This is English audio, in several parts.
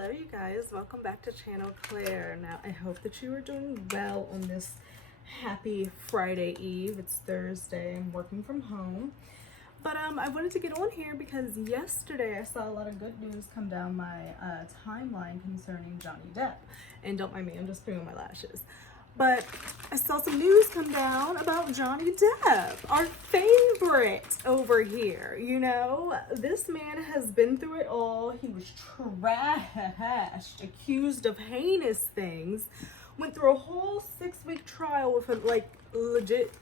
Hello you guys, welcome back to Channel Claire. Now I hope that you are doing well on this happy Friday Eve. It's Thursday, I'm working from home. But I wanted to get on here because yesterday I saw a lot of good news come down my timeline concerning Johnny Depp. And don't mind me, I'm just putting on my lashes. But I saw some news come down about Johnny Depp, our favorite over here. You know, this man has been through it all. He was trashed, accused of heinous things, went through a whole 6-week trial with a legit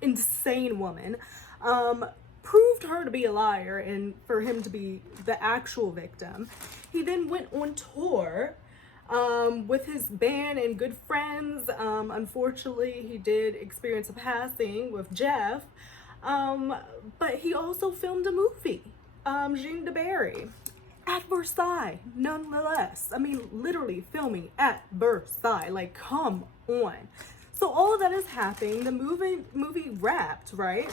insane woman, proved her to be a liar and for him to be the actual victim. He then went on tour with his band and good friends. Unfortunately, he did experience a passing with Jeff, but he also filmed a movie, Jean de Barry, at Versailles, nonetheless. I mean, literally filming at Versailles, like, come on. So all of that is happening. The movie wrapped, right?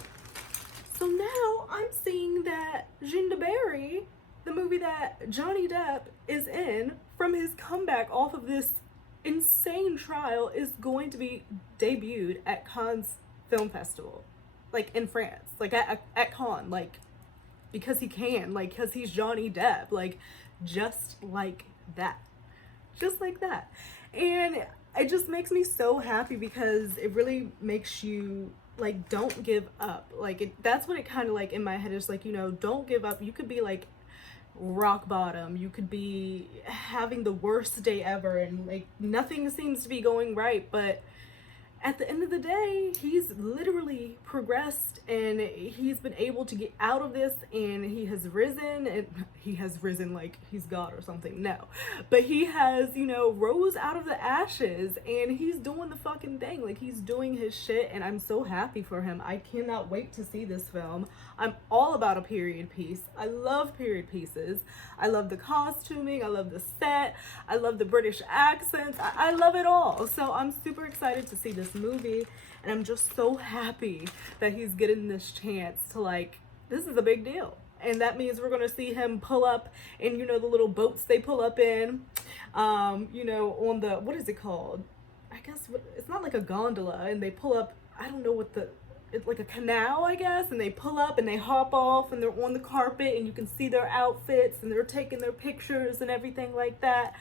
So now I'm seeing that Jean de Barry, the movie that Johnny Depp is in from his comeback off of this insane trial, is going to be debuted at Cannes Film Festival, like in France, like at Cannes, like because he can, like because he's Johnny Depp, like just like that, and it just makes me so happy because it really makes you like don't give up. Like that's what it kind of like in my head is like, you know, don't give up. You could be like rock bottom, you could be having the worst day ever and like nothing seems to be going right, but at the end of the day, he's literally progressed and he's been able to get out of this, and he has risen like he's God or something. No, but he has, you know, rose out of the ashes and he's doing the fucking thing. Like he's doing his shit, and I'm so happy for him. I cannot wait to see this film. I'm all about a period piece. I love period pieces. I love the costuming. I love the set. I love the British accents. I love it all. So I'm super excited to see this movie, and I'm just so happy that he's getting this chance to, like, this is a big deal. And that means we're going to see him pull up in, you know, the little boats they pull up in, you know, on the, what is it called? I guess it's not like a gondola, and they pull up, I don't know what it's like a canal, I guess, and they pull up and they hop off and they're on the carpet and you can see their outfits and they're taking their pictures and everything like that.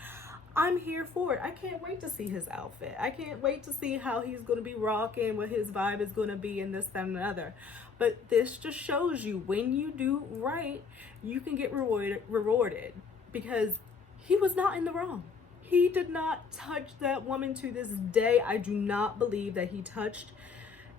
I'm here for it. I can't wait to see his outfit. I can't wait to see how he's going to be rocking, what his vibe is going to be, and this, that, and another. But this just shows you when you do right, you can get rewarded, because he was not in the wrong. He did not touch that woman to this day. I do not believe that he touched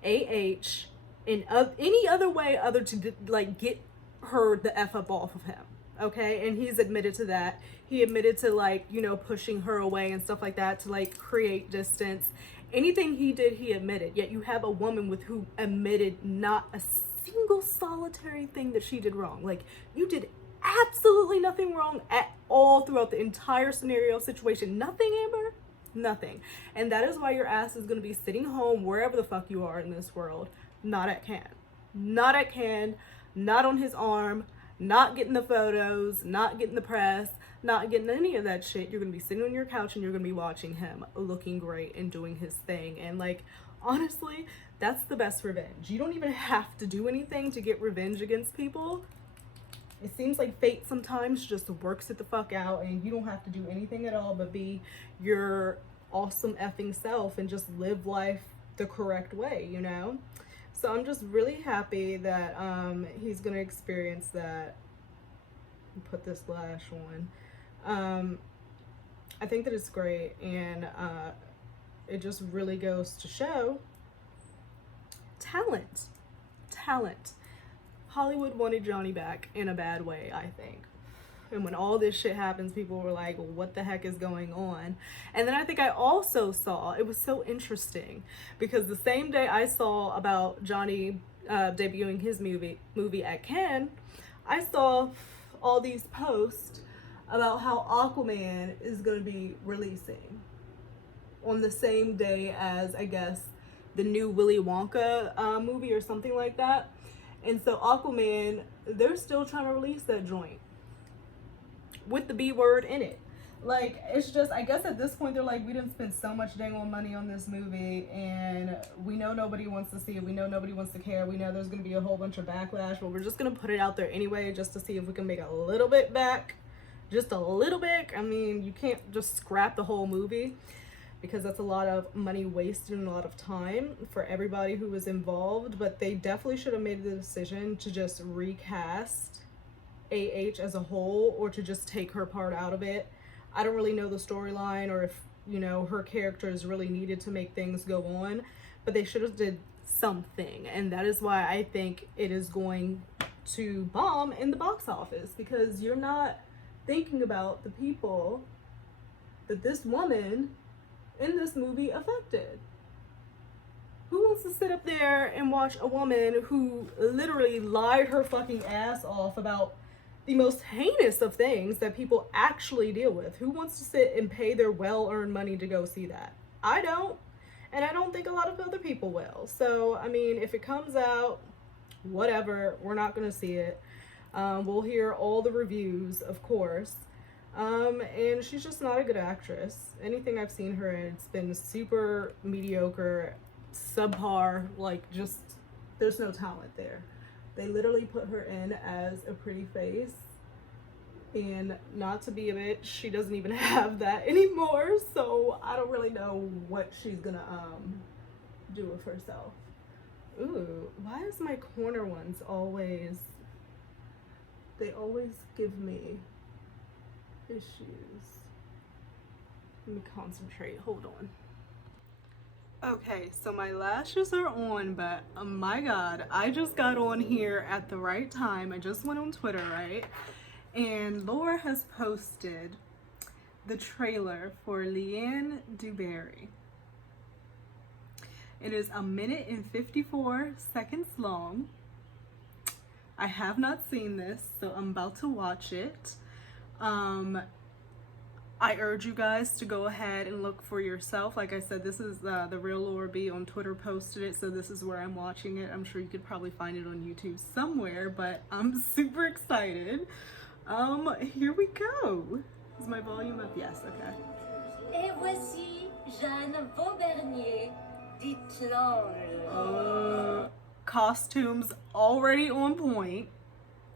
AH in any other way other to like get her the F up off of him. Okay, and he's admitted to that. He admitted to, like, you know, pushing her away and stuff like that to like create distance. Anything he did, he admitted. Yet you have a woman with who admitted not a single solitary thing that she did wrong. Like, you did absolutely nothing wrong at all throughout the entire scenario situation. Nothing, Amber. Nothing. And that is why your ass is going to be sitting home wherever the fuck you are in this world, not at Cannes. Not at Cannes, not on his arm, not getting the photos, not getting the press, not getting any of that shit. You're going to be sitting on your couch and you're going to be watching him looking great and doing his thing. And like, honestly, that's the best revenge. You don't even have to do anything to get revenge against people. It seems like fate sometimes just works it the fuck out, and you don't have to do anything at all but be your awesome effing self and just live life the correct way, you know? So I'm just really happy that he's gonna experience that. Put this lash on. I think that it's great, and it just really goes to show talent. Hollywood wanted Johnny back in a bad way, I think. And when all this shit happens, people were like, what the heck is going on? And then I think I also saw, it was so interesting, because the same day I saw about Johnny debuting his movie at Cannes, I saw all these posts about how Aquaman is going to be releasing on the same day as, I guess, the new Willy Wonka movie or something like that. And so Aquaman, they're still trying to release that joint. with the B word in it. Like, it's just, I guess at this point they're like, we didn't spend so much dang on money on this movie, and we know nobody wants to see it, we know nobody wants to care, we know there's gonna be a whole bunch of backlash, but we're just gonna put it out there anyway, just to see if we can make a little bit back, just a little bit. I mean, you can't just scrap the whole movie, because that's a lot of money wasted and a lot of time for everybody who was involved. But they definitely should have made the decision to just recast AH as a whole, or to just take her part out of it. I don't really know the storyline, or if, you know, her character is really needed to make things go on, but they should have did something. And that is why I think it is going to bomb in the box office, because you're not thinking about the people that this woman in this movie affected. Who wants to sit up there and watch a woman who literally lied her fucking ass off about the most heinous of things that people actually deal with? Who wants to sit and pay their well-earned money to go see that? I don't, and I don't think a lot of other people will. So, I mean, if it comes out, whatever, we're not gonna see it. We'll hear all the reviews, of course. And she's just not a good actress. Anything I've seen her in, it's been super mediocre, subpar, like, just, there's no talent there. They literally put her in as a pretty face, and not to be a bitch, she doesn't even have that anymore, so I don't really know what she's gonna do with herself. Ooh, why is my corner ones always, they always give me issues? Let me concentrate, hold on. Okay, so my lashes are on, but oh my god, I just got on here at the right time. I just went on Twitter, right? And Laura has posted the trailer for Leanne Dewberry. It is 1 minute and 54 seconds long. I have not seen this, so I'm about to watch it. I urge you guys to go ahead and look for yourself. Like I said, this is the real Laura B on Twitter posted it, so this is where I'm watching it. I'm sure you could probably find it on YouTube somewhere, but I'm super excited. Here we go. Is my volume up? Yes, okay. Et voici Jeanne Vaubernier, dit l'ange. Costumes already on point.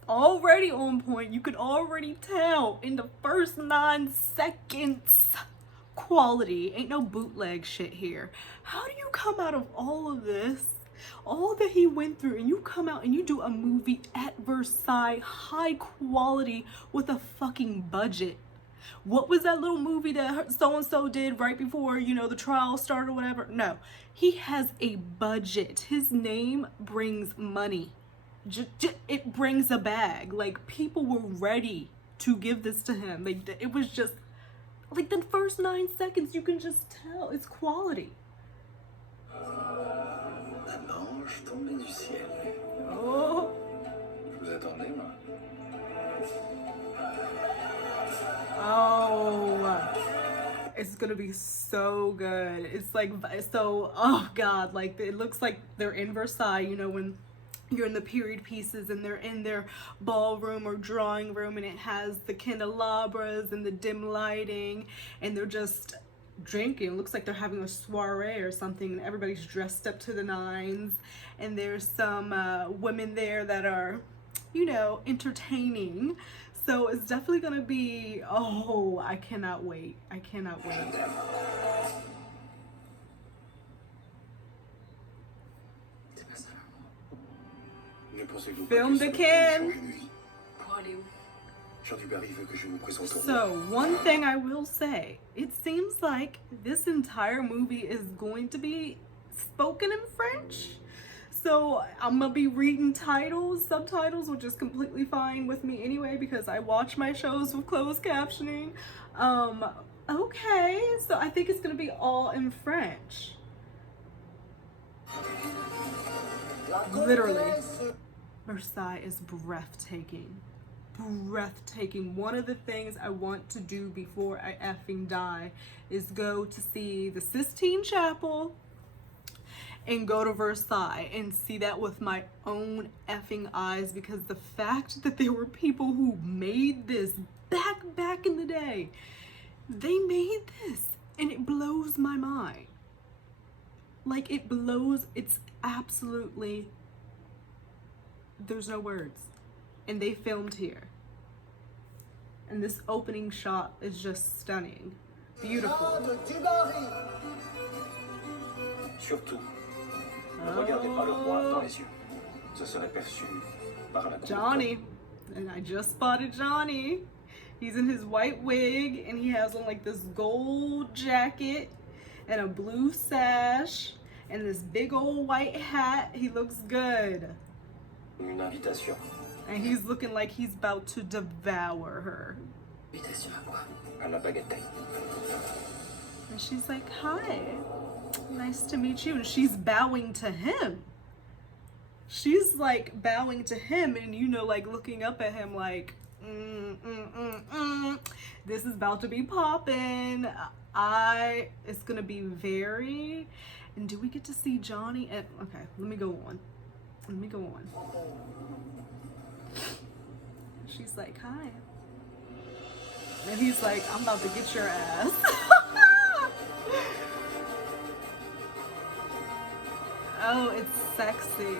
Already on point. You could already tell in the first 9 seconds. Quality. Ain't no bootleg shit here. How do you come out of all of this, all that he went through, and you come out and you do a movie at Versailles, high quality, with a fucking budget? What was that little movie that so-and-so did right before, you know, the trial started or whatever? No, he has a budget. His name brings money. It brings a bag. Like, people were ready to give this to him. Like, it was just, like, the first 9 seconds, you can just tell it's quality. Un ange tombé du ciel. Oh. Je vous attendais, moi. Oh, it's gonna be so good. It's like, so, oh god, like, it looks like they're in Versailles, you know, when you're in the period pieces and they're in their ballroom or drawing room, and it has the candelabras and the dim lighting, and they're just drinking. It looks like they're having a soiree or something, and everybody's dressed up to the nines, and there's some women there that are, you know, entertaining. So it's definitely gonna be, oh, I cannot wait. I cannot wait. Filmed again. So, one thing I will say, it seems like this entire movie is going to be spoken in French. So I'm gonna be reading subtitles, which is completely fine with me anyway, because I watch my shows with closed captioning. Okay, so I think it's gonna be all in French. Literally, Versailles is breathtaking. Breathtaking. One of the things I want to do before I effing die is go to see the Sistine Chapel and go to Versailles and see that with my own effing eyes, because the fact that there were people who made this back in the day. They made this and it blows my mind. Like it's absolutely, there's no words. And they filmed here. And this opening shot is just stunning. Beautiful. Surtout, ne regardez pas le roi dans les yeux. Ce serait perçu par la cour. Johnny. And I just spotted Johnny. He's in his white wig and he has on like this gold jacket and a blue sash and this big old white hat. He looks good. Une invitation. And he's looking like he's about to devour her. Invitation à quoi? À la bagatelle. And she's like, hi, nice to meet you. And she's bowing to him. She's like bowing to him and, you know, like looking up at him like, this is about to be popping. It's gonna be very, and do we get to see Johnny? And okay, let me go on. She's like, hi. And he's like, I'm about to get your ass. Oh, it's sexy.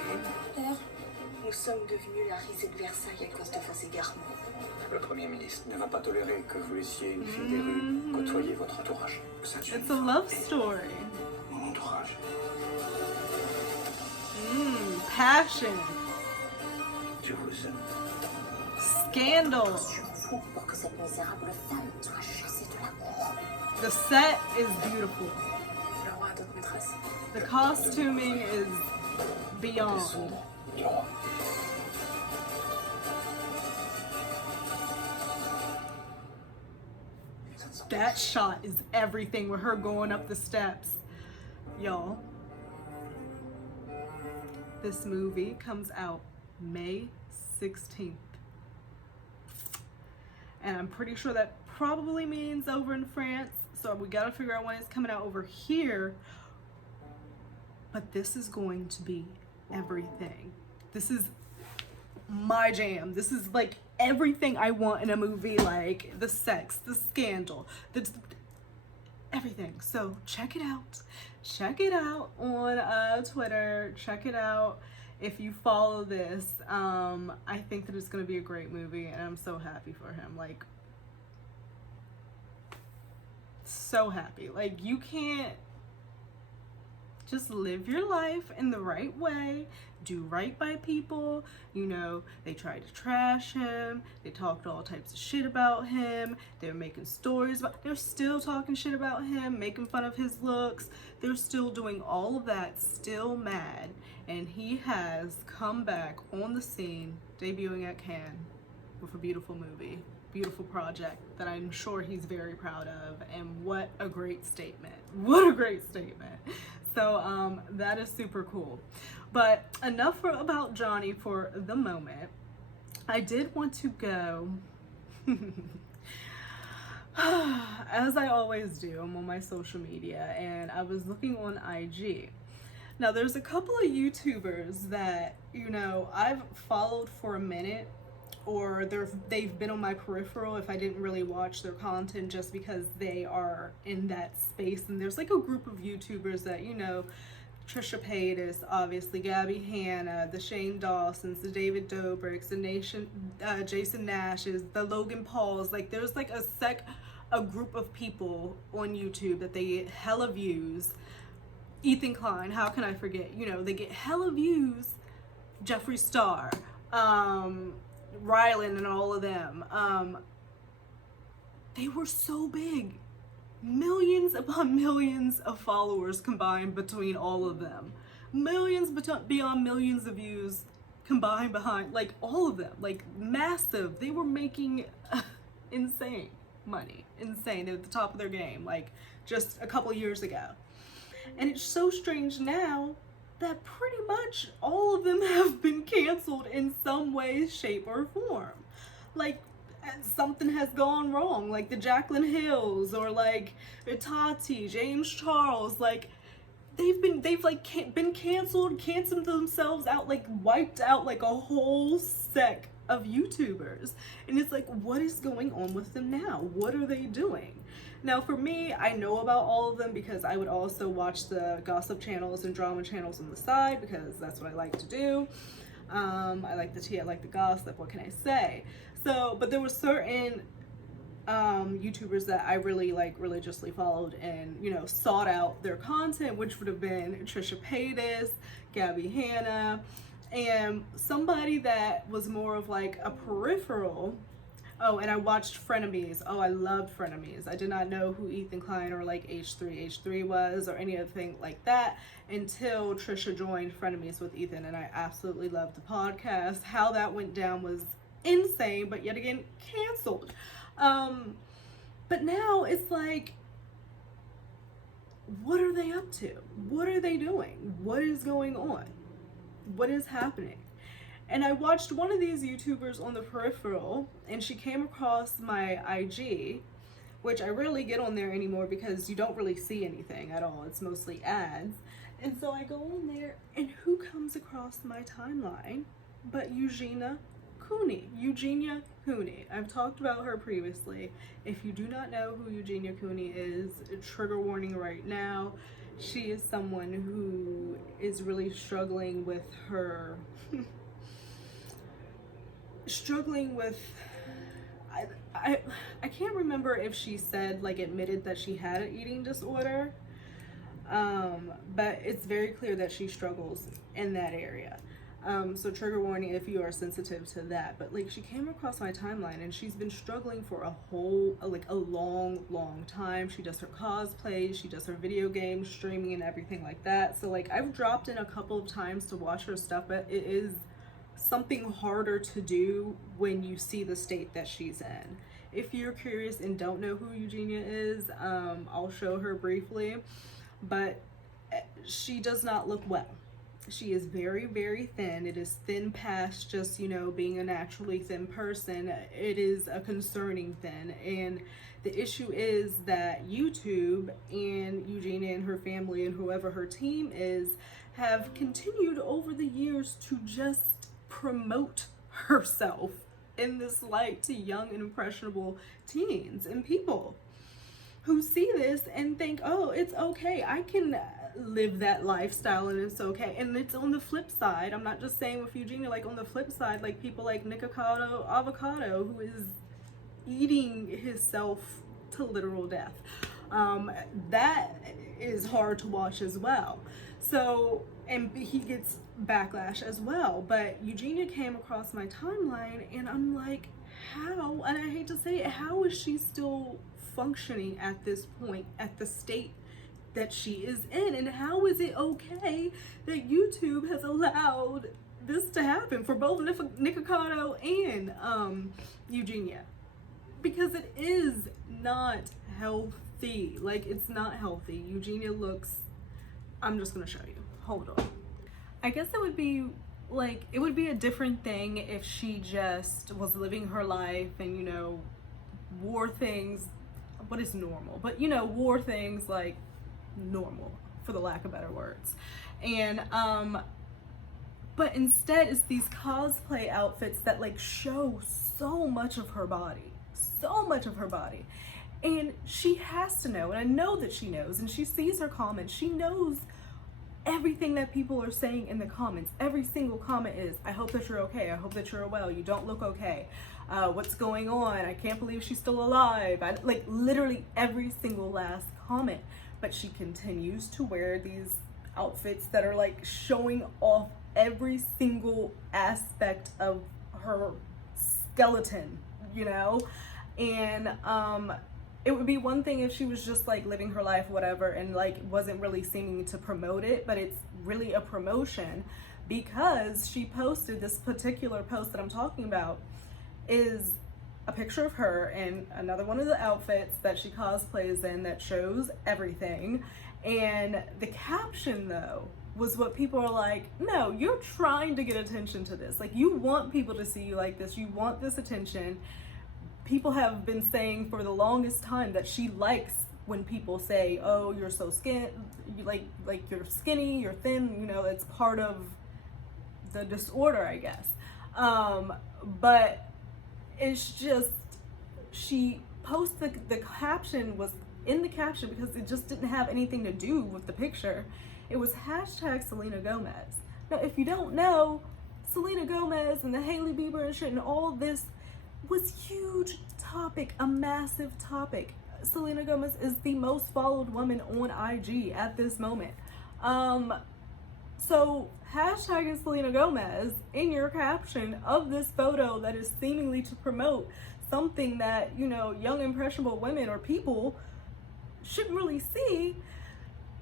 Père, nous sommes devenus la risée de Versailles à cause de vos égarements. Le Premier ministre ne va pas tolérer que vous laissiez une fille des rues côtoyer votre entourage. It's a love story. Mon entourage. Passion. Je vous aime. Scandal. Fou pour que cette misérable femme soit chassée de la cour. The set is beautiful. Le roi a d'autres maîtresses. The costuming is beyond. Du roi. That shot is everything with her going up the steps. Y'all, this movie comes out May 16th. And I'm pretty sure that probably means over in France. So we gotta figure out when it's coming out over here. But this is going to be everything. This is my jam. This is like everything I want in a movie, like the sex, the scandal, everything. So check it out. Check it out on Twitter. Check it out if you follow this. I think that it's gonna be a great movie and I'm so happy for him. Like, so happy. Like, you can't just live your life in the right way, do right by people. You know, they tried to trash him, they talked all types of shit about him, they're making stories about, they're still talking shit about him, making fun of his looks, they're still doing all of that, still mad, and he has come back on the scene, debuting at Cannes with a beautiful movie, beautiful project that I'm sure he's very proud of. And what a great statement. What a great statement. So that is super cool. But enough about Johnny for the moment. I did want to go, as I always do, I'm on my social media and I was looking on IG. Now there's a couple of YouTubers that, you know, I've followed for a minute, or they've been on my peripheral if I didn't really watch their content, just because they are in that space. And there's like a group of YouTubers that, you know, Trisha Paytas, obviously, Gabbie Hanna, the Shane Dawsons, the David Dobrik's, the Jason Nash's, the Logan Pauls. Like, there's like a group of people on YouTube that they get hella views. Ethan Klein, how can I forget? You know, they get hella views. Jeffree Star, Rylan and all of them. They were so big. Millions upon millions of followers combined between all of them. Millions beyond millions of views combined behind, like, all of them. Like, massive. They were making insane money. Insane. They're at the top of their game, like, just a couple years ago. And it's so strange now that pretty much all of them have been canceled in some way, shape, or form. Like, something has gone wrong, like the Jaclyn Hills, or like Tati, James Charles. Like, they've been canceled themselves out, like wiped out like a whole sect of YouTubers. And it's like, what is going on with them now? What are they doing? Now for me, I know about all of them because I would also watch the gossip channels and drama channels on the side because that's what I like to do. I like the tea, I like the gossip, what can I say? So, but there were certain YouTubers that I really like religiously followed and, you know, sought out their content, which would have been Trisha Paytas, Gabbie Hanna, and somebody that was more of like a peripheral. Oh, and I watched Frenemies. Oh, I loved Frenemies. I did not know who Ethan Klein or like H3 was or any other thing like that until Trisha joined Frenemies with Ethan, and I absolutely loved the podcast. How that went down was insane, but yet again canceled. But now it's like, what are they up to? What are they doing? What is going on? What is happening? And I watched one of these YouTubers on the peripheral, and she came across my IG, which I rarely get on there anymore because you don't really see anything at all. It's mostly ads. And so I go on there, and who comes across my timeline but Eugenia Cooney. I've talked about her previously. If you do not know who Eugenia Cooney is, trigger warning right now. She is someone who is really struggling with her I can't remember if she said, like, admitted that she had an eating disorder, but it's very clear that she struggles in that area. So trigger warning if you are sensitive to that. But like, she came across my timeline and she's been struggling for a long time. She does her cosplays, she does her video games, streaming and everything like that. So like, I've dropped in a couple of times to watch her stuff, but it is something harder to do when you see the state that she's in. If you're curious and don't know who Eugenia is, I'll show her briefly, but she does not look well. She is very, very thin. It is thin past just, you know, being a naturally thin person. It is a concerning thin. And the issue is that YouTube and Eugenia and her family and whoever her team is have continued over the years to just promote herself in this light to young and impressionable teens and people who see this and think, oh, it's okay, I can live that lifestyle and it's okay. And it's on the flip side. I'm not just saying with Eugenia, like on the flip side, like people like Nikocado Avocado, who is eating himself to literal death. That is hard to watch as well. So, and he gets backlash as well. But Eugenia came across my timeline and I'm like, how? And I hate to say it, how is she still functioning at this point, at the state that she is in? And how is it okay that YouTube has allowed this to happen for both Nikocado and Eugenia? Because it is not healthy. Like, it's not healthy. Eugenia looks, I'm just gonna show you, hold on. I guess it would be like, it would be a different thing if she just was living her life and, you know, wore things, what is normal, but you know, wore things like normal, for the lack of better words. And but instead it's these cosplay outfits that like show so much of her body, and she has to know, and I know that she knows, and she sees her comments, she knows everything that people are saying in the comments. Every single comment is, I hope that you're okay, I hope that you're well, you don't look okay, what's going on, I can't believe she's still alive. Like literally every single last comment. But she continues to wear these outfits that are like showing off every single aspect of her skeleton, you know? And it would be one thing if she was just like living her life, whatever, and like wasn't really seeming to promote it, but it's really a promotion because she posted this particular post that I'm talking about is a picture of her in another one of the outfits that she cosplays in that shows everything. And the caption though was what people are like, no, you're trying to get attention to this. Like, you want people to see you like this. You want this attention. People have been saying for the longest time that she likes when people say, oh, you're so like you're skinny, you're thin, you know, it's part of the disorder, I guess. But it's just, she posted the caption was in the caption because it just didn't have anything to do with the picture. It was hashtag Selena Gomez. Now, if you don't know, Selena Gomez and the Hailey Bieber and shit and all this was huge topic, a massive topic. Selena Gomez is the most followed woman on IG at this moment. So hashtagging Selena Gomez in your caption of this photo that is seemingly to promote something that, you know, young impressionable women or people shouldn't really see,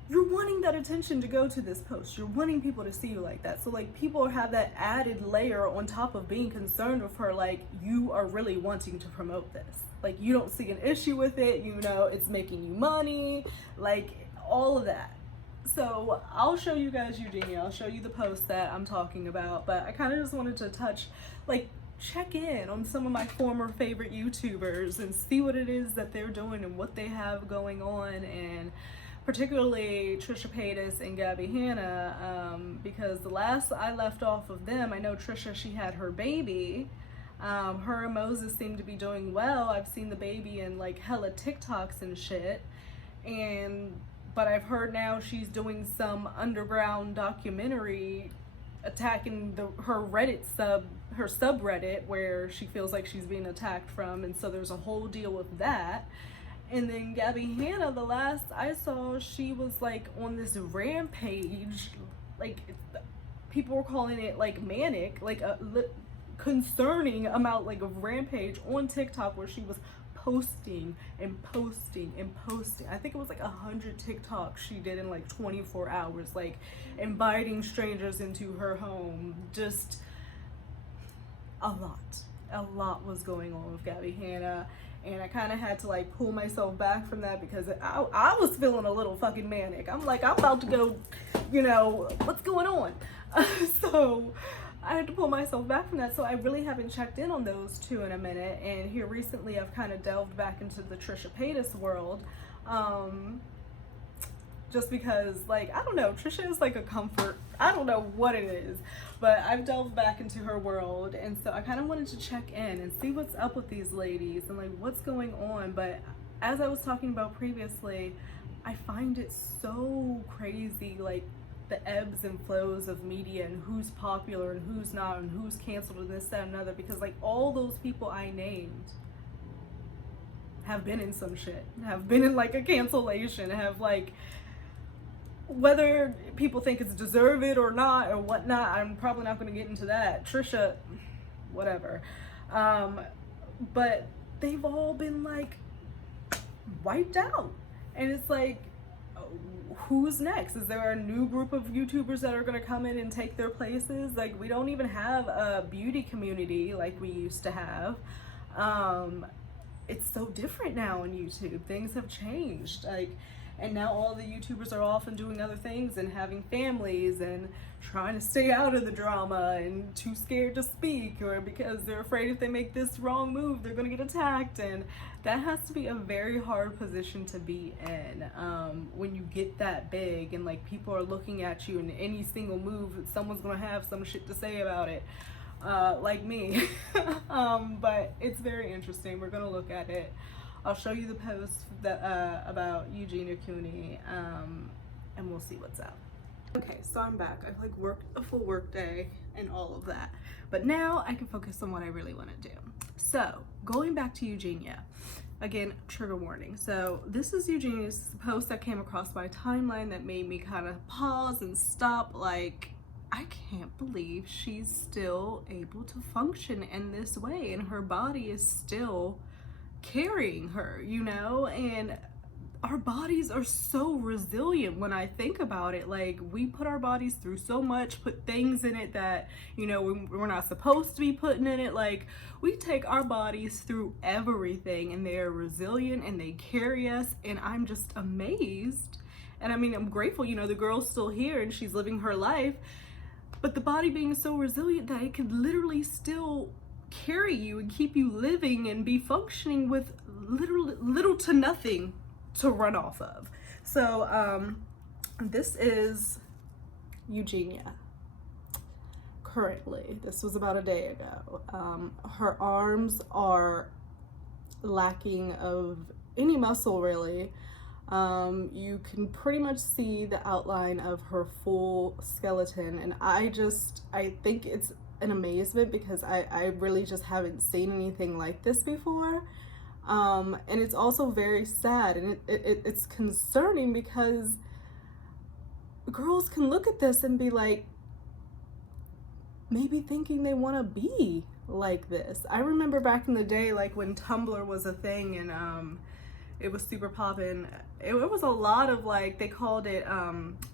you're wanting that attention to go to this post. You're wanting people to see you like that. So like people have that added layer on top of being concerned with her, like you are really wanting to promote this. Like you don't see an issue with it, you know, it's making you money, like all of that. So I'll show you guys Eugenia, I'll show you the post that I'm talking about, but I kind of just wanted to touch, like check in on some of my former favorite YouTubers and see what it is that they're doing and what they have going on, and particularly Trisha Paytas and Gabbie Hanna, because the last I left off of them, I know Trisha, she had her baby. Her and Moses seem to be doing well. I've seen the baby in like hella TikToks and shit, but I've heard now she's doing some underground documentary attacking her subreddit where she feels like she's being attacked from, and so there's a whole deal with that. And then Gabbie Hanna, the last I saw, she was like on this rampage, like people were calling it like manic, like a concerning amount like of rampage on TikTok, where she was posting and posting and posting. I think it was like 100 TikToks she did in like 24 hours, like inviting strangers into her home. Just a lot was going on with Gabbie Hanna. And I kind of had to like pull myself back from that because I was feeling a little fucking manic. I'm like, I'm about to go, you know, what's going on? So I had to pull myself back from that. So I really haven't checked in on those two in a minute. And here recently I've kind of delved back into the Trisha Paytas world. Just because, like, I don't know, Trisha is like a comfort. I don't know what it is, but I've delved back into her world, and so I kind of wanted to check in and see what's up with these ladies and like what's going on. But as I was talking about previously, I find it so crazy, like the ebbs and flows of media and who's popular and who's not and who's canceled and this, that, and another, because like all those people I named have been in some shit, have been in like a cancellation, have like, whether people think it's deserve it or not or whatnot, I'm probably not going to get into that. Trisha, whatever. But they've all been like wiped out. And it's like, who's next? Is there a new group of YouTubers that are going to come in and take their places? Like, we don't even have a beauty community like we used to have. It's so different now on YouTube. Things have changed. Like, and now all the YouTubers are off and doing other things and having families and trying to stay out of the drama and too scared to speak, or because they're afraid if they make this wrong move, they're gonna get attacked. And that has to be a very hard position to be in when you get that big and like people are looking at you, and any single move, someone's gonna have some shit to say about it, like me. But it's very interesting. We're gonna look at it. I'll show you the post that about Eugenia Cooney, and we'll see what's up. Okay, so I'm back. I've like worked a full work day and all of that, but now I can focus on what I really want to do. So going back to Eugenia, again, trigger warning. So this is Eugenia's post that came across my timeline that made me kind of pause and stop. Like, I can't believe she's still able to function in this way, and her body is still carrying her, you know. And our bodies are so resilient when I think about it. Like, we put our bodies through so much, put things in it that, you know, we're not supposed to be putting in it. Like, we take our bodies through everything, and they are resilient and they carry us, and I'm just amazed. And I mean, I'm grateful, you know, the girl's still here and she's living her life, but the body being so resilient that it could literally still carry you and keep you living and be functioning with little to nothing to run off of. So this is Eugenia. currently. This was about a day ago. Her arms are lacking of any muscle, really. You can pretty much see the outline of her full skeleton, and I think it's an amazement because I really just haven't seen anything like this before. And it's also very sad, and it's concerning because girls can look at this and be like, maybe thinking they want to be like this. I remember back in the day, like when Tumblr was a thing and it was super poppin'. It was a lot of, like, they called it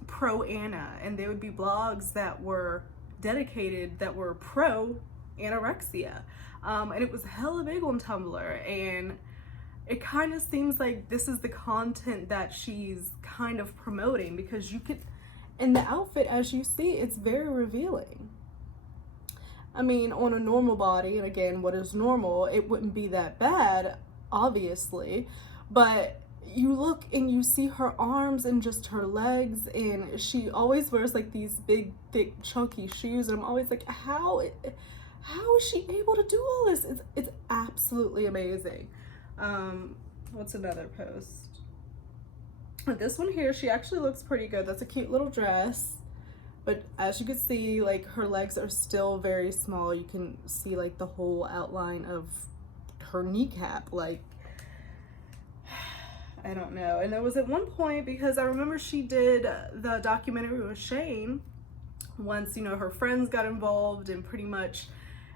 pro Anna, and there would be blogs that were dedicated that were pro anorexia, and it was hella big on Tumblr. And it kind of seems like this is the content that she's kind of promoting, because you could, in the outfit, as you see, it's very revealing. I mean, on a normal body, and again, what is normal, it wouldn't be that bad, obviously, but you look and you see her arms and just her legs, and she always wears like these big, thick, chunky shoes, and I'm always like, how is she able to do all this? It's absolutely amazing. What's another post? This one here, she actually looks pretty good. That's a cute little dress. But as you can see, like, her legs are still very small. You can see like the whole outline of her kneecap. Like, I don't know. And there was at one point, because I remember she did the documentary with Shane once, you know, her friends got involved and pretty much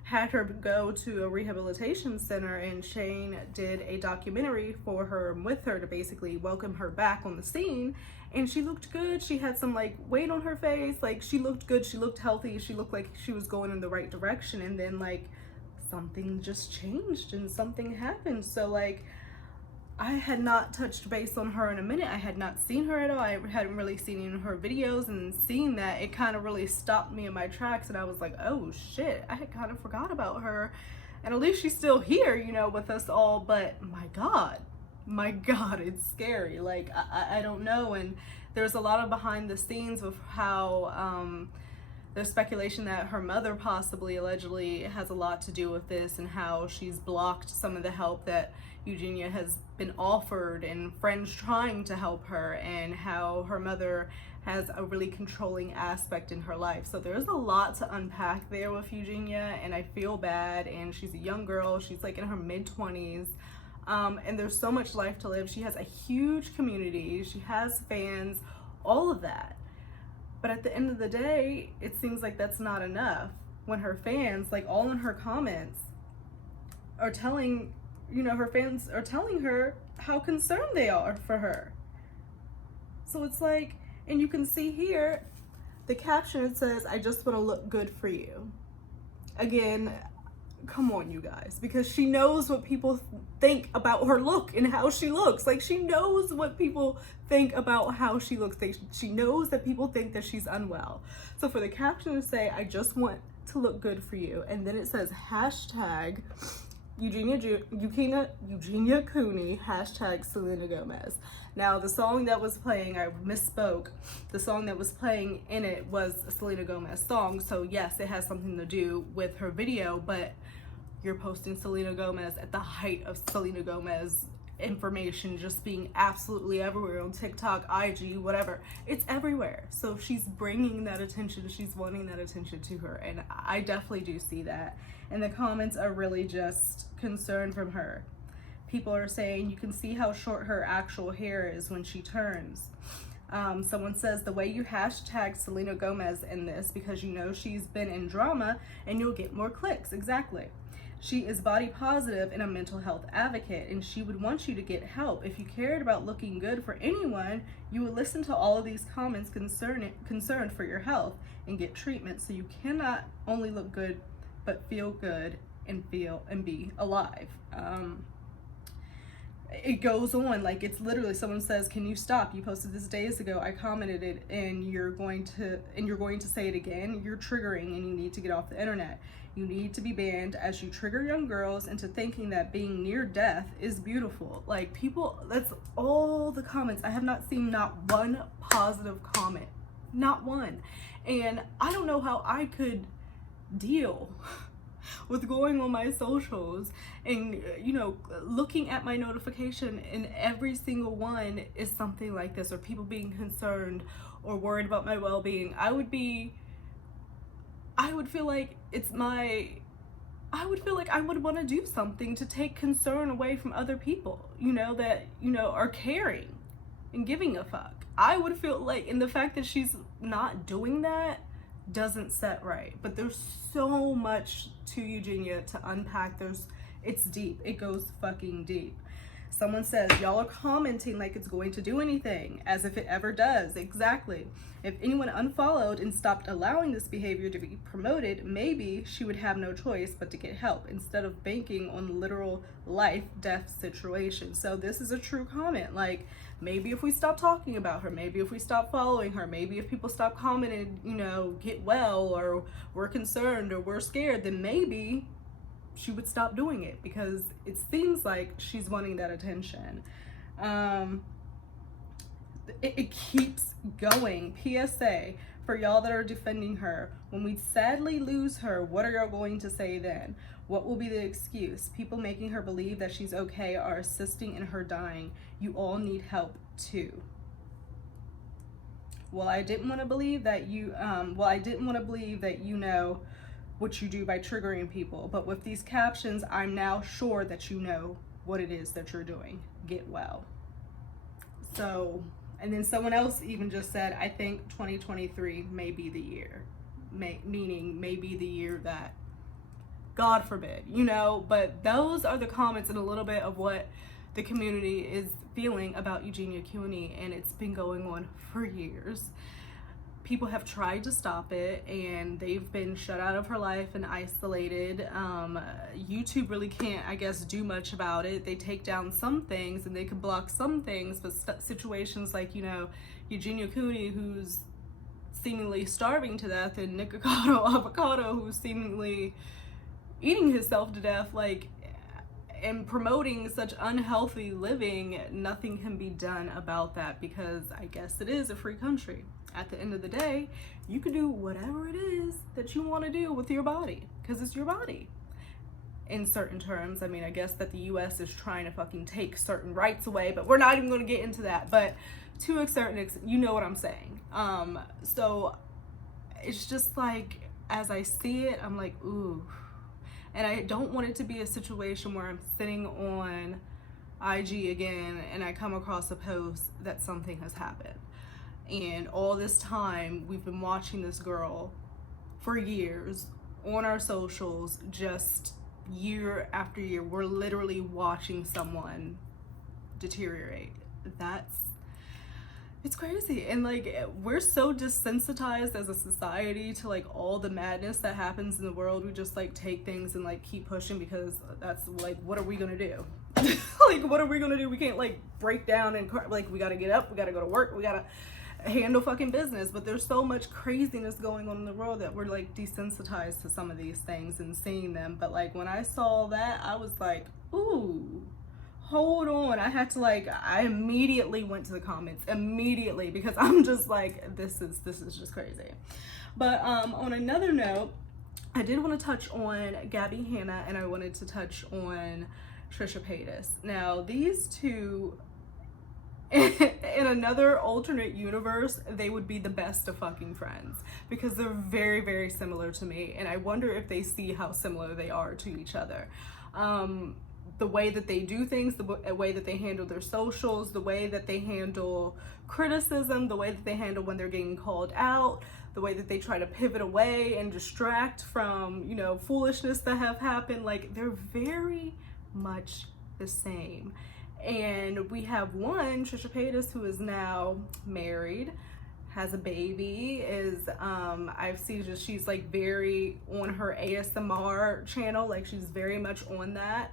had her go to a rehabilitation center, and Shane did a documentary for her and with her to basically welcome her back on the scene. And she looked good. She had some like weight on her face. Like, she looked good. She looked healthy. She looked like she was going in the right direction. And then like something just changed and something happened. So like, I had not touched base on her in a minute. I had not seen her at all. I hadn't really seen any of her videos, and seeing that, it kind of really stopped me in my tracks, and I was like, oh shit, I had kind of forgot about her. And at least she's still here, you know, with us all, but my God, it's scary. Like, I don't know. And there's a lot of behind the scenes of how there's speculation that her mother possibly, allegedly, has a lot to do with this, and how she's blocked some of the help that Eugenia has been offered, and friends trying to help her, and how her mother has a really controlling aspect in her life. So there's a lot to unpack there with Eugenia, and I feel bad. And she's a young girl. She's like in her mid-20s. And there's so much life to live. She has a huge community. She has fans, all of that. But at the end of the day, it seems like that's not enough when her fans, like all in her comments, are telling, you know, her fans are telling her how concerned they are for her. So it's like, and you can see here, the caption, it says, I just want to look good for you. Again, come on, you guys, because she knows what people think about her look and how she looks. Like, she knows what people think about how she looks. She knows that people think that she's unwell. So for the caption to say, I just want to look good for you, and then it says hashtag Eugenia Cooney, hashtag Selena Gomez. Now, the song that was playing, I misspoke. The song that was playing in it was a Selena Gomez song. So yes, it has something to do with her video, but you're posting Selena Gomez at the height of Selena Gomez information just being absolutely everywhere on TikTok, IG, whatever. It's everywhere. So she's bringing that attention. She's wanting that attention to her. And I definitely do see that. And the comments are really just concern from her. People are saying you can see how short her actual hair is when she turns. Someone says the way you hashtag Selena Gomez in this, because you know she's been in drama and you'll get more clicks. Exactly. She is body positive and a mental health advocate, and she would want you to get help. If you cared about looking good for anyone, you would listen to all of these comments concerned for your health and get treatment. So you cannot only look good, but feel good and be alive. It goes on, like, it's literally, someone says, can you stop? You posted this days ago. I commented it, and you're going to say it again. You're triggering, and you need to get off the internet. You need to be banned, as you trigger young girls into thinking that being near death is beautiful. Like, people, that's all the comments. I have not seen not one positive comment, not one. And I don't know how I could deal with going on my socials and, you know, looking at my notification, and every single one is something like this, or people being concerned or worried about my well-being. I would feel like I would want to do something to take concern away from other people, you know, that, you know, are caring and giving a fuck. I would feel like, and the fact that she's not doing that doesn't set right. But there's so much to Eugenia to unpack. It's deep. It goes fucking deep. Someone says, y'all are commenting like it's going to do anything, as if it ever does. Exactly. If anyone unfollowed and stopped allowing this behavior to be promoted, maybe she would have no choice but to get help instead of banking on literal life-death situations. So this is a true comment. Like, maybe if we stop talking about her, maybe if we stop following her, maybe if people stop commenting, you know, get well, or we're concerned, or we're scared, then maybe she would stop doing it, because it seems like she's wanting that attention. It keeps going. PSA for y'all that are defending her: when we sadly lose her, what are y'all going to say then? What will be the excuse? People making her believe that she's okay are assisting in her dying. You all need help too. Well, I didn't want to believe that you know what you do by triggering people, but with these captions, I'm now sure that you know what it is that you're doing. Get well. So, and then someone else even just said, I think 2023 may be the year, meaning maybe the year that, God forbid, you know. But those are the comments and a little bit of what the community is feeling about Eugenia Cooney, and it's been going on for years. People have tried to stop it, and they've been shut out of her life and isolated. YouTube really can't, I guess, do much about it. They take down some things and they can block some things, but situations like, you know, Eugenia Cooney, who's seemingly starving to death, and Nikocado Avocado, who's seemingly eating himself to death, like, and promoting such unhealthy living, nothing can be done about that, because I guess it is a free country. At the end of the day, you can do whatever it is that you want to do with your body, because it's your body. In certain terms, I mean, I guess that the US is trying to fucking take certain rights away, but we're not even going to get into that. But to a certain extent, you know what I'm saying. So it's just like, as I see it, I'm like, ooh. And I don't want it to be a situation where I'm sitting on IG again and I come across a post that something has happened. And all this time we've been watching this girl for years on our socials, just year after year. We're literally watching someone deteriorate. It's crazy. And like, we're so desensitized as a society to like all the madness that happens in the world. We just like take things and like keep pushing, because that's like, what are we gonna do? Like, what are we gonna do? We can't like break down and like, we gotta get up, we gotta go to work, we gotta handle fucking business. But there's so much craziness going on in the world that we're like desensitized to some of these things and seeing them. But like, when I saw that, I was like, ooh, hold on. I immediately went to the comments immediately, because I'm just like, this is just crazy. But on another note, I did want to touch on Gabbie Hanna, and I wanted to touch on Trisha Paytas. Now, these two, in another alternate universe, they would be the best of fucking friends, because they're very, very similar to me, and I wonder if they see how similar they are to each other. The way that they do things, the way that they handle their socials, the way that they handle criticism, the way that they handle when they're getting called out, the way that they try to pivot away and distract from, you know, foolishness that have happened. Like, they're very much the same. And we have one, Trisha Paytas, who is now married, has a baby, I've seen just, she's like very on her ASMR channel, like she's very much on that.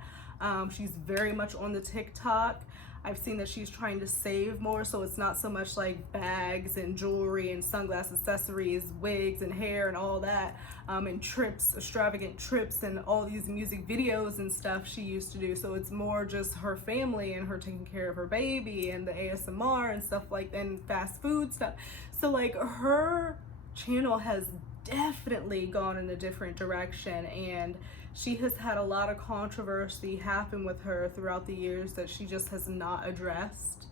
She's very much on the TikTok. I've seen that she's trying to save more, so it's not so much like bags and jewelry and sunglass accessories, wigs and hair and all that, and trips, extravagant trips and all these music videos and stuff she used to do. So it's more just her family and her taking care of her baby and the ASMR and stuff like that, and fast food stuff. So like, her channel has definitely gone in a different direction, and she has had a lot of controversy happen with her throughout the years that she just has not addressed.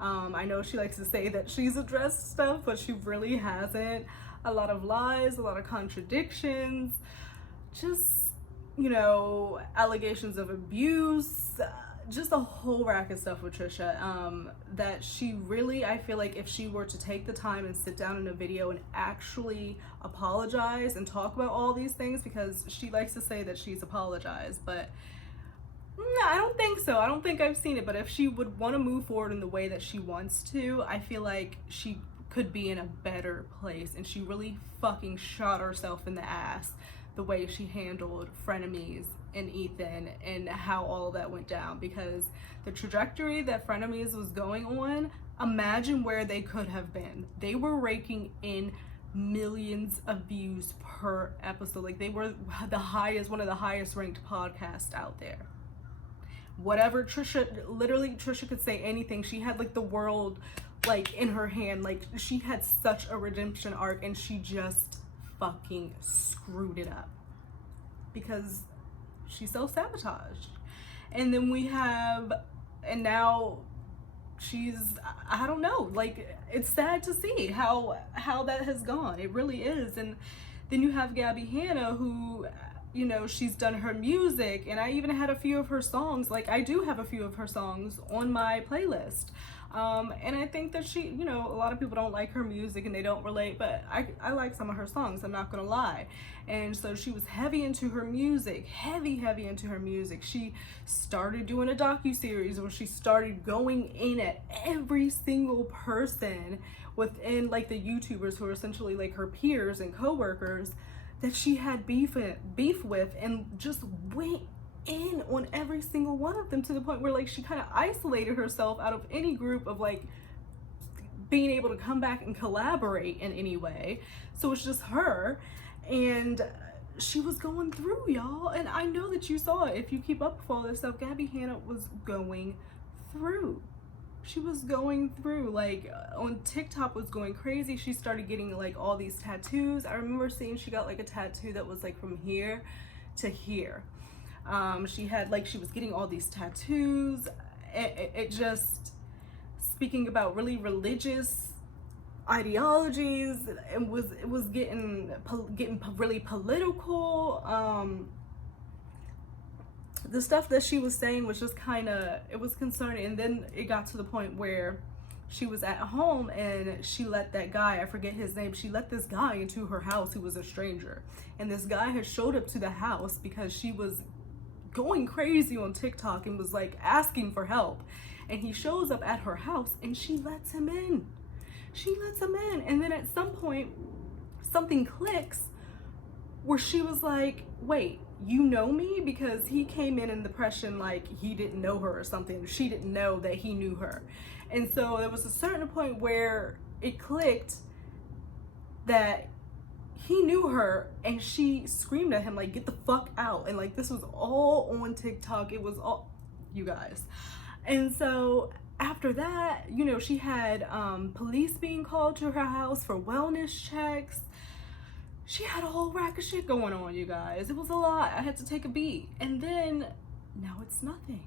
I know she likes to say that she's addressed stuff, but she really hasn't. A lot of lies, a lot of contradictions, just, you know, allegations of abuse, just a whole rack of stuff with Trisha, that she really, I feel like if she were to take the time and sit down in a video and actually apologize and talk about all these things, because she likes to say that she's apologized, but no, I don't think so. I don't think I've seen it. But if she would want to move forward in the way that she wants to, I feel like she could be in a better place. And she really fucking shot herself in the ass the way she handled Frenemies and Ethan and how all that went down. Because the trajectory that Frenemies was going on, imagine where they could have been. They were raking in millions of views per episode. Like, they were the highest, one of the highest ranked podcasts out there. Whatever Trisha could say anything. She had like the world like in her hand. Like, she had such a redemption arc, and she just fucking screwed it up because she self-sabotaged. And then and now she's, I don't know, like, it's sad to see how that has gone. It really is. And then you have Gabbie Hanna, who, you know, she's done her music, and I even had a few of her songs. Like, I do have a few of her songs on my playlist. And I think that she, you know, a lot of people don't like her music and they don't relate, but I like some of her songs, I'm not gonna lie. And so she was heavy into her music, heavy into her music. She started doing a docuseries where she started going in at every single person within like the YouTubers who are essentially like her peers and co-workers that she had beef with, and just went in on every single one of them to the point where like she kind of isolated herself out of any group of like being able to come back and collaborate in any way. So it's just her, and she was going through, y'all. And I know that you saw it. If you keep up with all this stuff, Gabbie Hanna was going through. She was going through, like, on TikTok was going crazy. She started getting like all these tattoos. I remember seeing she got like a tattoo that was like from here to here. She had like, she was getting all these tattoos. It just, speaking about really religious ideologies, it was getting really political. The stuff that she was saying was just kind of, it was concerning. And then it got to the point where she was at home and she let that guy, I forget his name, she let this guy into her house who was a stranger. And this guy had showed up to the house because she was going crazy on TikTok and was like asking for help. And he shows up at her house and she lets him in. She lets him in. And then at some point, something clicks where she was like, wait, you know me? Because he came in the impression like he didn't know her or something. She didn't know that he knew her. And so there was a certain point where it clicked that he knew her, and she screamed at him like, get the fuck out. And like, this was all on TikTok. It was all, you guys. And so after that, you know, she had police being called to her house for wellness checks. She had a whole rack of shit going on, you guys. It was a lot. I had to take a beat. And then now it's nothing.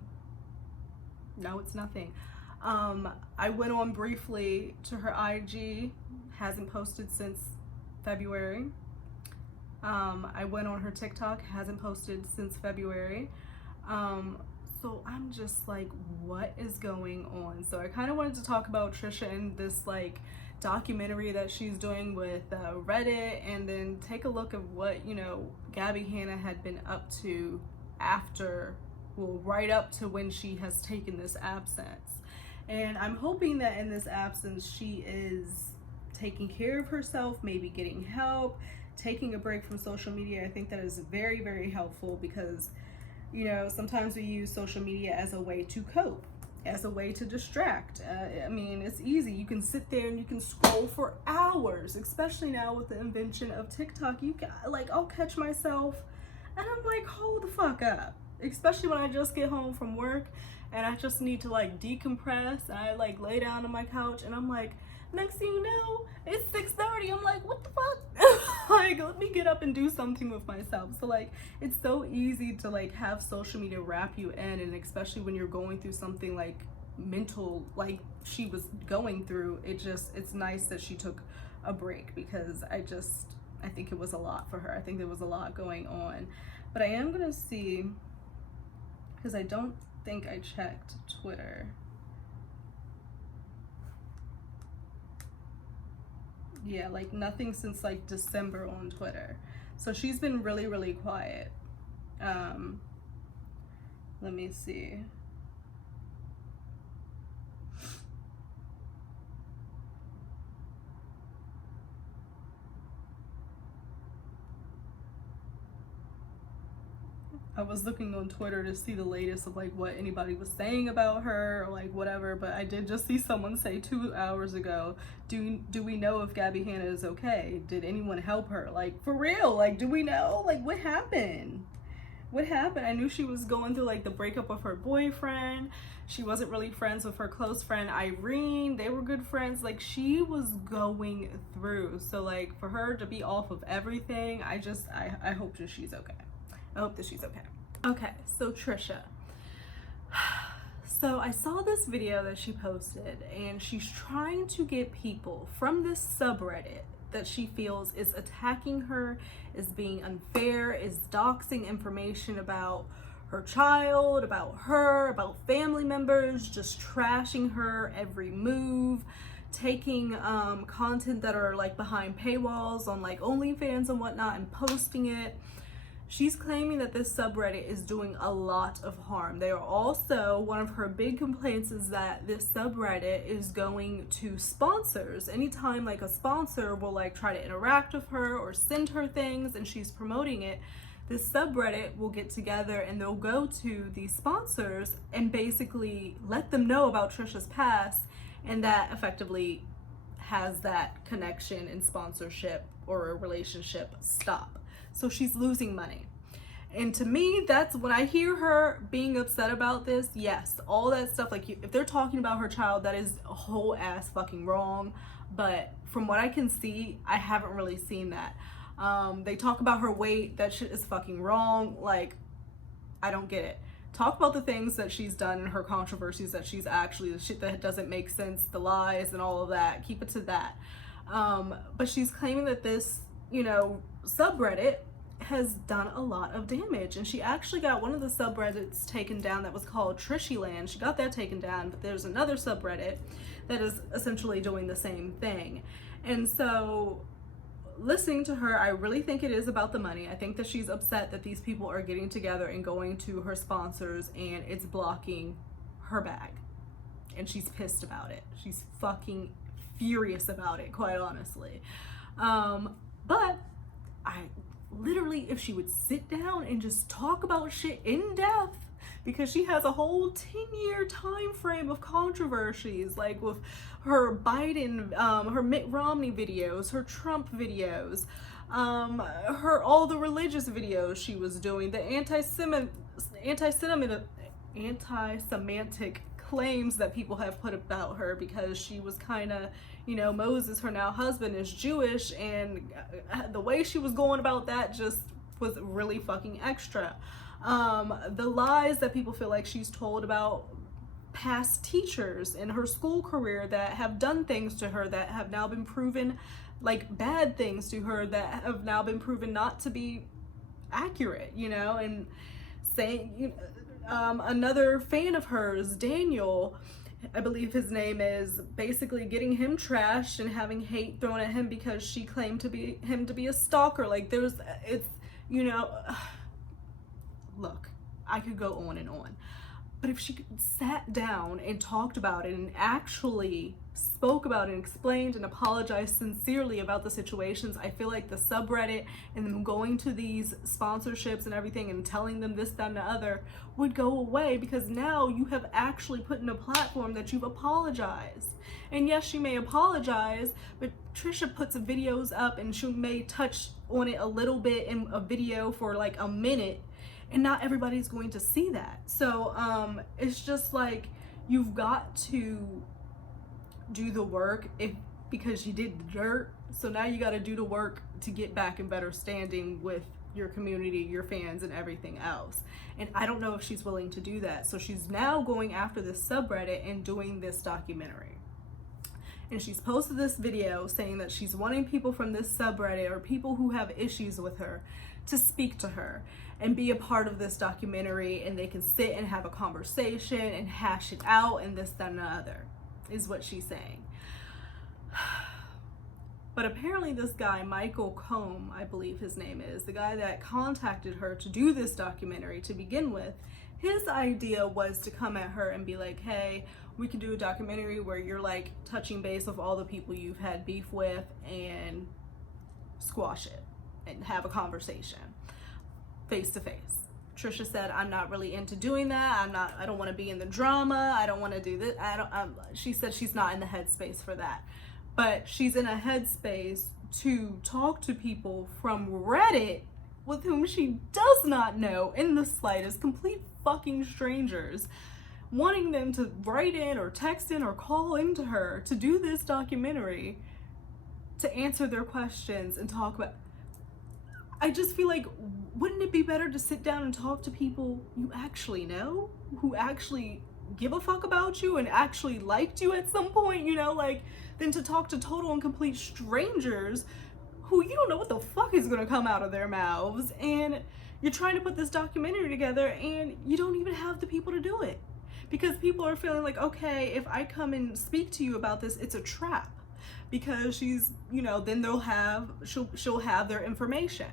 Now it's nothing. I went on briefly to her IG, hasn't posted since February. I went on her TikTok, hasn't posted since February. So I'm just like, what is going on? So I kind of wanted to talk about Trisha and this like documentary that she's doing with Reddit, and then take a look at what, you know, Gabbie Hanna had been up to after, well, right up to when she has taken this absence. And I'm hoping that in this absence she is taking care of herself, maybe getting help, taking a break from social media. I think that is very, very helpful because, you know, sometimes we use social media as a way to cope, as a way to distract. I mean, it's easy. You can sit there and you can scroll for hours, especially now with the invention of TikTok. You can, like, I'll catch myself and I'm like, hold the fuck up. Especially when I just get home from work and I just need to like decompress. I like lay down on my couch and I'm like, next thing you know, it's 6:30. I'm like, what the fuck? like, let me get up and do something with myself. So like, it's so easy to like have social media wrap you in, and especially when you're going through something like mental, like she was going through. It's nice that she took a break, because I think it was a lot for her. I think there was a lot going on. But I am gonna see, because I don't think I checked Twitter. Yeah, like nothing since like December on Twitter. So she's been really, really quiet. Let me see. I was looking on Twitter to see the latest of like what anybody was saying about her or like whatever, but I did just see someone say 2 hours ago, do we know if Gabbie Hanna is okay? Did anyone help her? Like, for real, like, do we know? Like, what happened? What happened? I knew she was going through like the breakup of her boyfriend. She wasn't really friends with her close friend Irene. They were good friends. Like, she was going through. So like, for her to be off of everything, I hope that she's okay. I hope that she's okay. Okay, so Trisha. So I saw this video that she posted, and she's trying to get people from this subreddit that she feels is attacking her, is being unfair, is doxing information about her child, about her, about family members, just trashing her every move, taking content that are like behind paywalls on like OnlyFans and whatnot and posting it. She's claiming that this subreddit is doing a lot of harm. They are also, one of her big complaints is that this subreddit is going to sponsors. Anytime like a sponsor will like try to interact with her or send her things and she's promoting it, this subreddit will get together and they'll go to these sponsors and basically let them know about Trisha's past, and that effectively has that connection and sponsorship or a relationship stop. So she's losing money. And to me, that's when I hear her being upset about this, yes, all that stuff, like if they're talking about her child, that is a whole ass fucking wrong. But from what I can see, I haven't really seen that. They talk about her weight, that shit is fucking wrong. Like, I don't get it. Talk about the things that she's done and her controversies that she's actually, the shit that doesn't make sense, the lies and all of that, keep it to that. But she's claiming that this, you know, subreddit has done a lot of damage, and she actually got one of the subreddits taken down that was called Trishyland. She got that taken down, but there's another subreddit that is essentially doing the same thing. And so listening to her, I really think it is about the money. I think that she's upset that these people are getting together and going to her sponsors and it's blocking her bag, and she's pissed about it. She's fucking furious about it, quite honestly. But literally, if she would sit down and just talk about shit in depth, because she has a whole 10-year time frame of controversies, like with her Biden, her Mitt Romney videos, her Trump videos, all the religious videos she was doing, the anti-Semitic claims that people have put about her, because she was kind of, you know, Moses, her now husband, is Jewish, and the way she was going about that just was really fucking extra. The lies that people feel like she's told about past teachers in her school career that have done things to her that have now been proven, like bad things to her that have now been proven not to be accurate, you know, and saying, you know, another fan of hers, Daniel, I believe his name is, basically getting him trashed and having hate thrown at him because she claimed him to be a stalker. Like, it's, you know, look, I could go on and on, but if she sat down and talked about it and actually spoke about it and explained and apologized sincerely about the situations, I feel like the subreddit and them going to these sponsorships and everything and telling them this, that, and the other would go away, because now you have actually put in a platform that you've apologized. And yes, she may apologize, but Trisha puts videos up and she may touch on it a little bit in a video for like a minute, and not everybody's going to see that. So it's just like, you've got to do the work. If because you did the dirt. So now you got to do the work to get back in better standing with your community, your fans, and everything else. And I don't know if she's willing to do that. So she's now going after this subreddit and doing this documentary. And she's posted this video saying that she's wanting people from this subreddit or people who have issues with her to speak to her and be a part of this documentary, and they can sit and have a conversation and hash it out and this, that, and the other, is what she's saying. But apparently this guy, Michael Combe, I believe his name is, the guy that contacted her to do this documentary to begin with, his idea was to come at her and be like, hey, we can do a documentary where you're like touching base with all the people you've had beef with and squash it and have a conversation face to face. Trisha said, I'm not really into doing that. I don't want to be in the drama. I don't want to do this. She said she's not in the headspace for that. But she's in a headspace to talk to people from Reddit with whom she does not know in the slightest, complete fucking strangers, wanting them to write in or text in or call into her to do this documentary, to answer their questions and talk about. I just feel like, wouldn't it be better to sit down and talk to people you actually know, who actually give a fuck about you and actually liked you at some point, you know, like, than to talk to total and complete strangers who you don't know what the fuck is gonna come out of their mouths, and you're trying to put this documentary together and you don't even have the people to do it. Because people are feeling like, okay, if I come and speak to you about this, it's a trap. Because she's, you know, then she'll have their information.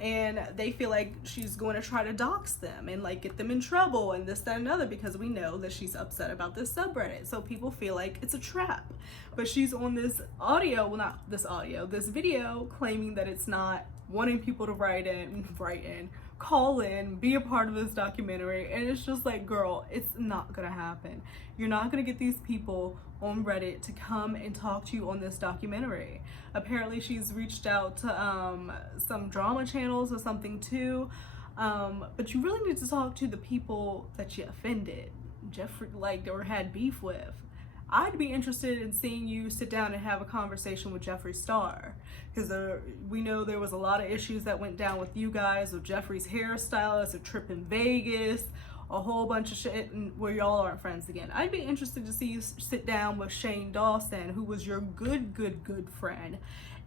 And they feel like she's going to try to dox them and like get them in trouble and this, that, and another, because we know that she's upset about this subreddit. So people feel like it's a trap. But she's on this audio, well, not this audio, this video claiming that it's not, wanting people to write in, call in, be a part of this documentary. And it's just like, girl, it's not gonna happen. You're not gonna get these people on Reddit to come and talk to you on this documentary. Apparently she's reached out to some drama channels or something too, but you really need to talk to the people that you offended, Jeffree, like, or had beef with. I'd be interested in seeing you sit down and have a conversation with Jeffree Star, because we know there was a lot of issues that went down with you guys, with Jeffree's hairstylist, a trip in Vegas, a whole bunch of shit, and where y'all aren't friends again. I'd be interested to see you sit down with Shane Dawson, who was your good friend,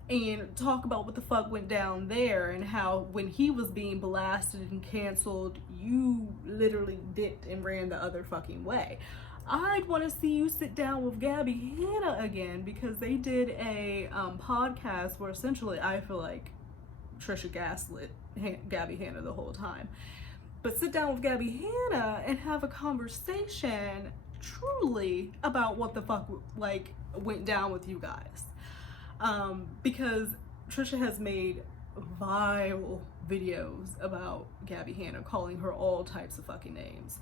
and talk about what the fuck went down there, and how when he was being blasted and canceled, you literally dipped and ran the other fucking way. I'd want to see you sit down with Gabbie Hanna again, because they did a podcast where essentially I feel like Trisha gaslit Gabbie Hanna the whole time. But sit down with Gabbie Hanna and have a conversation truly about what the fuck like went down with you guys. Because Trisha has made vile videos about Gabbie Hanna, calling her all types of fucking names.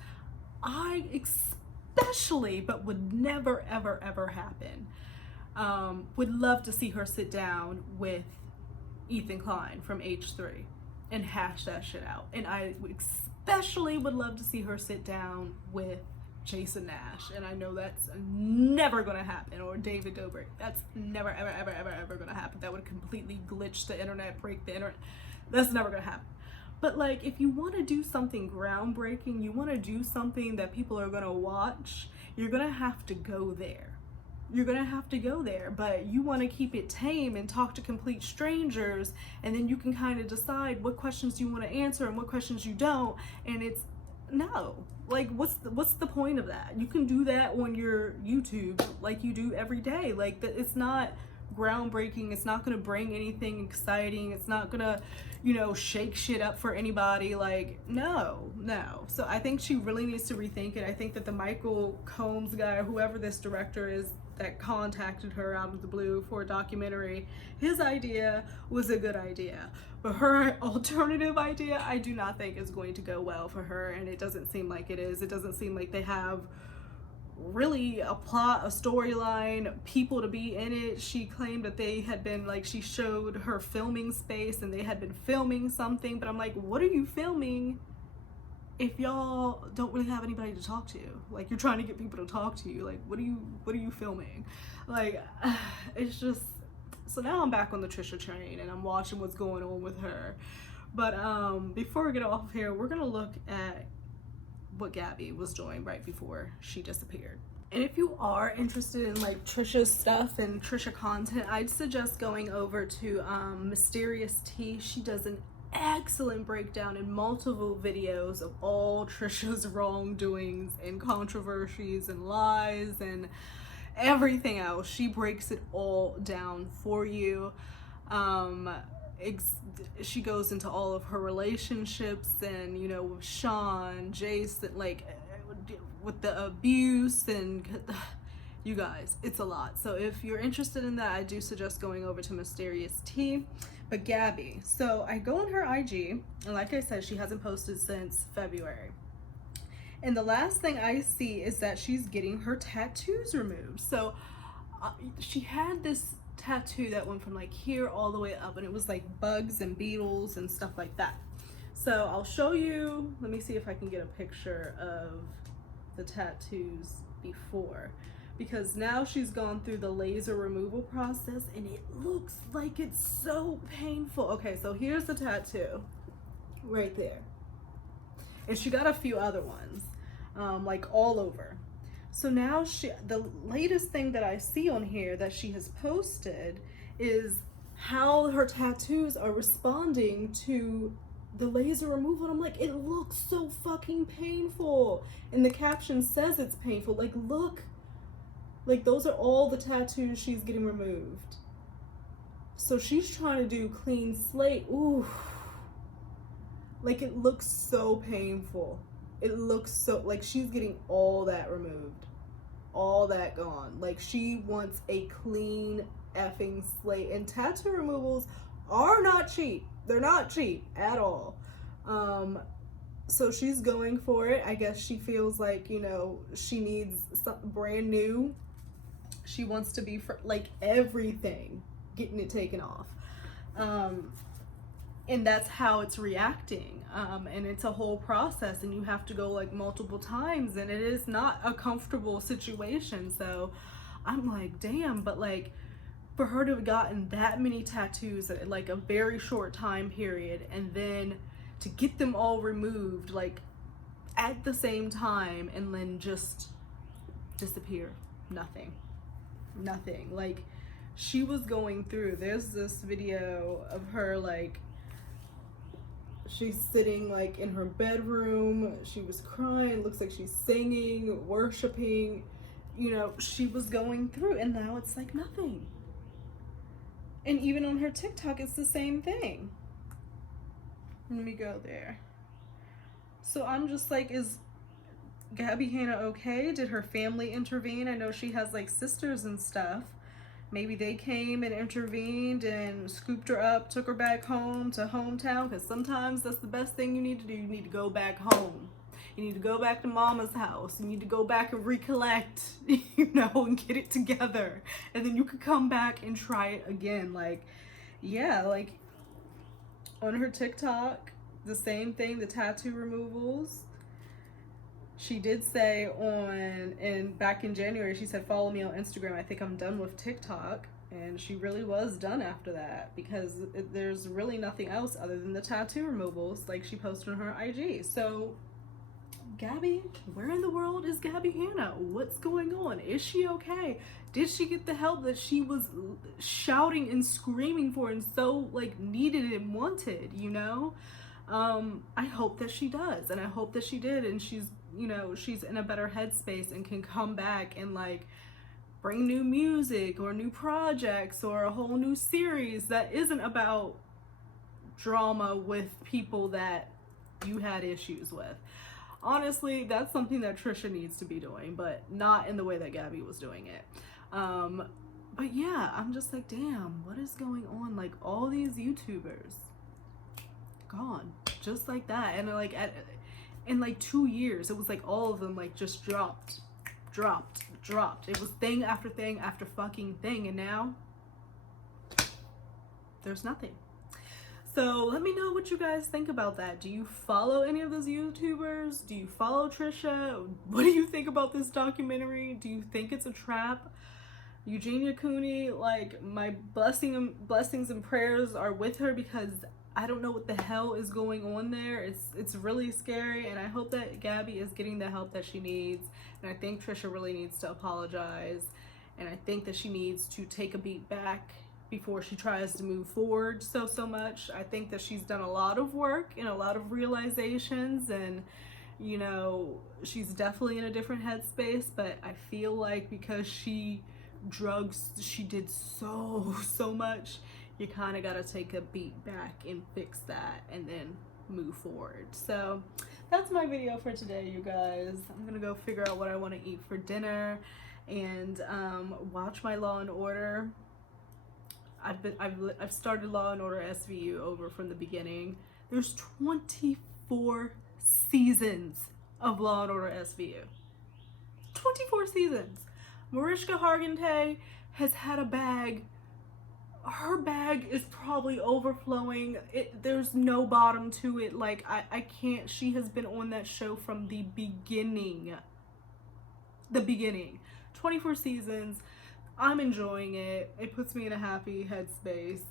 Especially, but would never ever happen, would love to see her sit down with Ethan Klein from H3 and hash that shit out. And I especially would love to see her sit down with Jason Nash, and I know that's never gonna happen, or David Dobrik. That's never ever gonna happen. That would completely glitch the internet, break the internet. That's never gonna happen. But like, if you want to do something groundbreaking, you want to do something that people are going to watch, you're going to have to go there. You're going to have to go there, but you want to keep it tame and talk to complete strangers, and then you can kind of decide what questions you want to answer and what questions you don't. And it's no, like, what's the point of that? You can do that on your YouTube like you do every day. Like, it's not groundbreaking. It's not going to bring anything exciting. It's not going to, you know, shake shit up for anybody. Like, no. So I think she really needs to rethink it. I think that the Michael Combs guy, whoever this director is that contacted her out of the blue for a documentary, his idea was a good idea. But her alternative idea, I do not think is going to go well for her, and it doesn't seem like it is. It doesn't seem like they have really a plot, a storyline, people to be in it. She claimed that they had been, like, she showed her filming space and they had been filming something, but I'm like, what are you filming if y'all don't really have anybody to talk to, like you're trying to get people to talk to you, like what are you filming? Like it's just, so now I'm back on the Trisha train and I'm watching what's going on with her. But before we get off of here, we're gonna look at what Gabbie was doing right before she disappeared. And if you are interested in like Trisha's stuff and Trisha content, I'd suggest going over to Mysterious Tea. She does an excellent breakdown in multiple videos of all Trisha's wrongdoings and controversies and lies and everything else. She breaks it all down for you. She goes into all of her relationships and, you know, with Sean, Jason, like with the abuse, and you guys, it's a lot. So if you're interested in that, I do suggest going over to Mysterious Tea. But Gabbie, so I go on her IG, and like I said, she hasn't posted since February. And the last thing I see is that she's getting her tattoos removed. So she had this tattoo that went from like here all the way up, and it was like bugs and beetles and stuff like that. So I'll show you, let me see if I can get a picture of the tattoos before, because now she's gone through the laser removal process and it looks like it's so painful. Okay, so here's the tattoo right there, and she got a few other ones like all over. So now the latest thing that I see on here that she has posted is how her tattoos are responding to the laser removal. And I'm like, it looks so fucking painful. And the caption says it's painful. Like, look, like those are all the tattoos she's getting removed. So she's trying to do clean slate. Ooh, like it looks so painful. It looks so, like she's getting all that removed, all that gone. Like she wants a clean effing slate. And tattoo removals are not cheap. They're not cheap at all. So she's going for it. I guess she feels like, you know, she needs something brand new. She wants to be like everything, getting it taken off. And that's how it's reacting. And it's a whole process, and you have to go like multiple times, and it is not a comfortable situation. So I'm like, damn, but like for her to have gotten that many tattoos at like a very short time period, and then to get them all removed like at the same time, and then just disappear, nothing. Like she was going through, there's this video of her, like she's sitting like in her bedroom, she was crying, looks like she's singing, worshiping, you know, she was going through, and now it's like nothing. And even on her TikTok, it's the same thing. Let me go there. So I'm just like, is Gabbie Hanna okay? Did her family intervene? I know she has like sisters and stuff. Maybe they came and intervened and scooped her up, took her back home to hometown, because sometimes that's the best thing you need to do. You need to go back home. You need to go back to mama's house. You need to go back and recollect, you know, and get it together. And then you could come back and try it again. Like, yeah, like on her TikTok, the same thing, the tattoo removals. She did say back in January, she said, follow me on Instagram. I think I'm done with TikTok. And she really was done after that, because there's really nothing else other than the tattoo removals, like she posted on her IG. So Gabbie, where in the world is Gabbie Hanna? What's going on? Is she okay? Did she get the help that she was shouting and screaming for and so like needed and wanted, you know? I hope that she does, and I hope that she did, and she's, you know, she's in a better headspace and can come back and like bring new music or new projects or a whole new series that isn't about drama with people that you had issues with. Honestly, that's something that Trisha needs to be doing, but not in the way that Gabbie was doing it. But yeah, I'm just like, damn, what is going on? Like all these YouTubers gone just like that. And like in like 2 years, it was like all of them like just dropped. It was thing after thing after fucking thing, and now there's nothing. So let me know what you guys think about that. Do you follow any of those YouTubers? Do you follow Trisha? What do you think about this documentary? Do you think it's a trap? Eugenia Cooney, like, my blessings and prayers are with her, because I don't know what the hell is going on there. It's really scary, and I hope that Gabbie is getting the help that she needs. And I think Trisha really needs to apologize, and I think that she needs to take a beat back before she tries to move forward so much. I think that she's done a lot of work and a lot of realizations, and you know, she's definitely in a different headspace, but I feel like because she did so much, you kind of got to take a beat back and fix that and then move forward. So that's my video for today, you guys. I'm gonna go figure out what I want to eat for dinner and watch my Law and Order. I've started Law and Order SVU over from the beginning. There's 24 seasons of Law and Order SVU. 24 seasons. Mariska Hargitay has had a bag. Her bag is probably overflowing. There's no bottom to it. Like, I can't. She has been on that show from the beginning. 24 seasons. I'm enjoying it. It puts me in a happy headspace,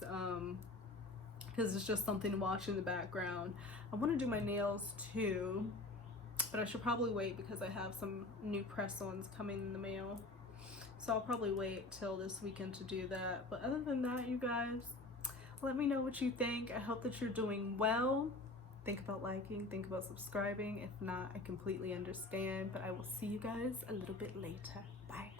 because it's just something to watch in the background. I want to do my nails too, but I should probably wait because I have some new press-ons coming in the mail. So I'll probably wait till this weekend to do that. But other than that, you guys, let me know what you think. I hope that you're doing well. Think about liking, think about subscribing. If not, I completely understand. But I will see you guys a little bit later. Bye.